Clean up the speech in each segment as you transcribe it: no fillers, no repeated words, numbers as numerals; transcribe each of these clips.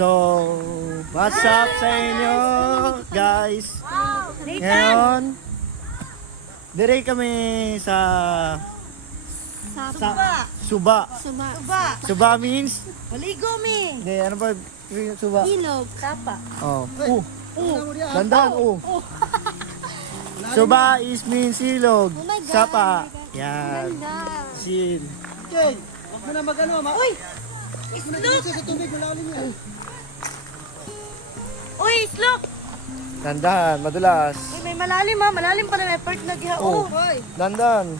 So, what's up sa inyo, guys? Ngayon, dire kami sa Suba. Suba means? Maligo mi. Hindi, ano ba yung Suba? Ilog. Tapa. Oh. Dandan, Suba is means ilog. Oh my God. Sapa. Yan. Ganda. Sin. Okay, huwag mo na mag-ano, Uy! Islok! Sa tubig, malalim yan. Uy, islok! Dandan, madulas. Uy, may malalim ha. Malalim pala may part na giha. Oh. Uy! Dandan.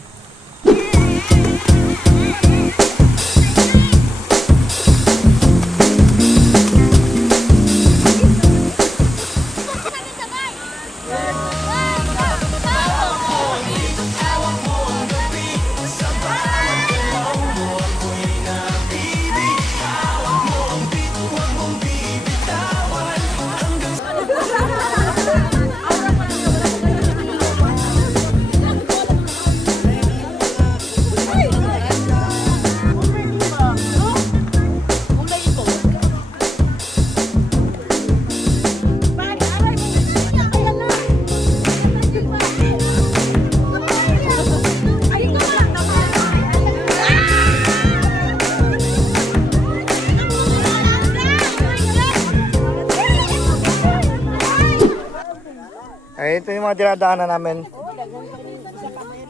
Ay, ito yung mga dinadaanan namin.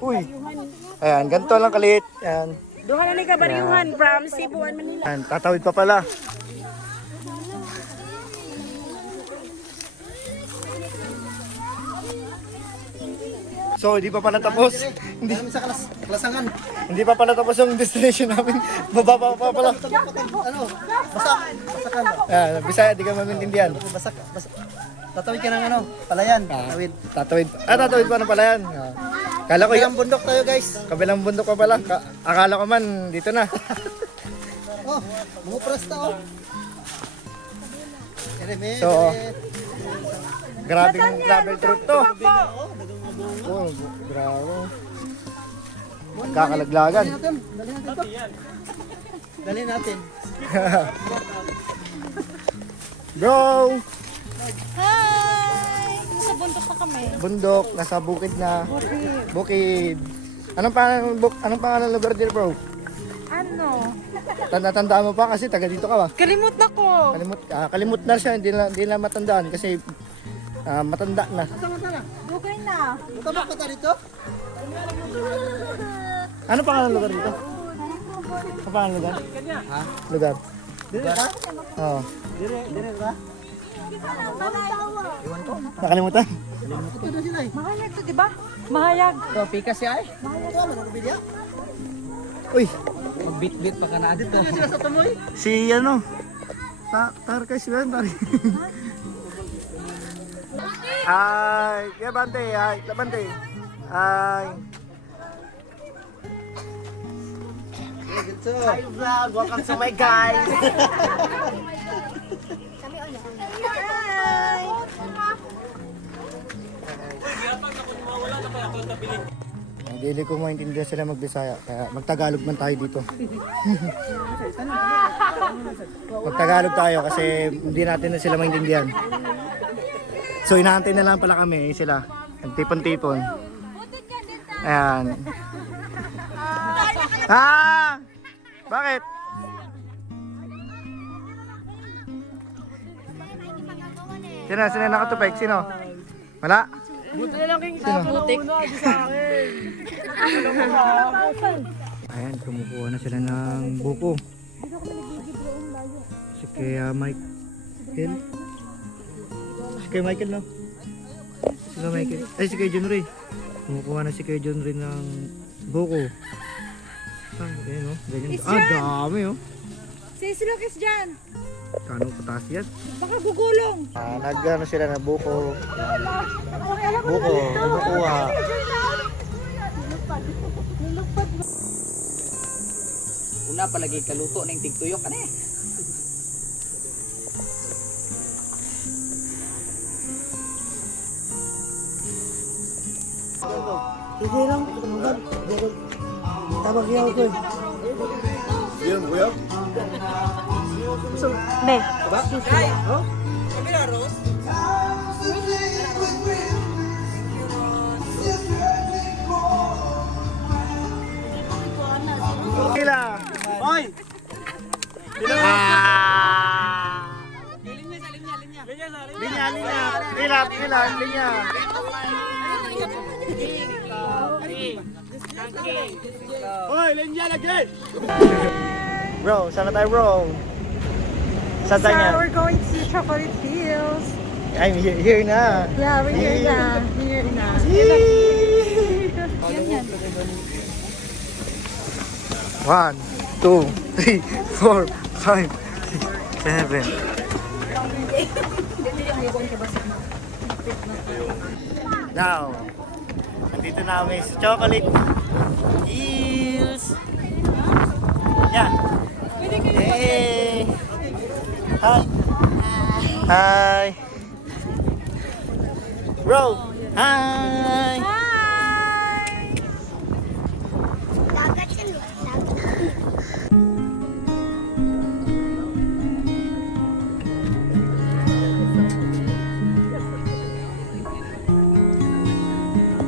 Uy. Ayan, ganito lang kaliit. Ayan. Duha na ni Kabaryuhan from Cebu, Manila. Ayan, tatawid pa pala. So, hindi pa pala tapos. Hindi namin sa klasangan. Hindi pa pala tapos yung destination namin. Bababa pa pala. Ano? Basakan. Ayan, Bisaya, di ka mamintindihan. Basak. Tatawid ka ng ano? Palayan. Tawid. Tatawid. Tatawid pa na pala yan. Kala ko Ilang bundok tayo, guys. kabilang bundok pa pala. Akala ko man, dito na. Oh, bumupras na, oh. So, grabing travel trip to. Oh, grabe. Kakalaglagan. Dali natin. Bro! Hi! Nasa bundok pa kami. Bundok, nasa bukid na. Bukid. Anong pangalan ng lugar dito, bro? Ano? Tandaan mo pa kasi taga dito ka ba? Kalimut na ko. Kalimut na siya, hindi na matandaan kasi matanda na. Dugay na. Tabak ka dito? Ano pangalan ng lugar dito? Ano pangalan ng lugar? Ha? Lugar. Dire ka? Oo. Dire ka? Iwan ko. Nakalimutan? Ito na sila, eh. Mahayag to, di ba? Mahayag. Kopi kasi ay. Ito, magkabidya. Uy, Magbit-bit pa ka na dito. Ito na sila sa tumoy. si ano? Tarkas yun, pare. Ay, kaya bante, ay, labante. Ay. Dito. Hi vlog, welcome to my guys. Hi! Hindi ko maintindihan sila magbisaya, kaya magtagalog man tayo dito. Magtagalog tayo kasi hindi natin na sila maintindihan. So inaantay na lang pala kami sila. Nagtipon-tipon. Ayan. Ah! Bakit? Sino nakatupeg? Sino? Wala? Buti na lang king Sino? butik. Ayan, kumukuha na sila ng buko. Si Kuya Michael. Si Kuya Michael, no? Si Kuya Michael. Ay, si Kuya John Ray. Kumukuha na si Kuya John Ray ng buko. Ayan, no? Ganyan. Dami, oh. Si Silokis dyan. Kano patas yan? Baka gugulong. Nag-ano sila na buko. Buko, kumukuha. Una palagi kaluto ng tigtuyok ano eh. Sige lang, tumugan. Tabag yaw ko eh. Yun, kuya? Be. Oh? Kila. Hoy! Linya, linya. Hilap, hilap, linya. Hoy, linya lagi! Bro, saan na tayo bro? Saan tayo So, nga? we're going to Chocolate Hills. I'm here na. Yeah, we're here na. Here na. Yan yan. 1, 2, 3, 4, 5, 6, 7. Now, nandito na kami sa Chocolate Hills. Yan. Hey! Hi! Hi! Bro! Hi!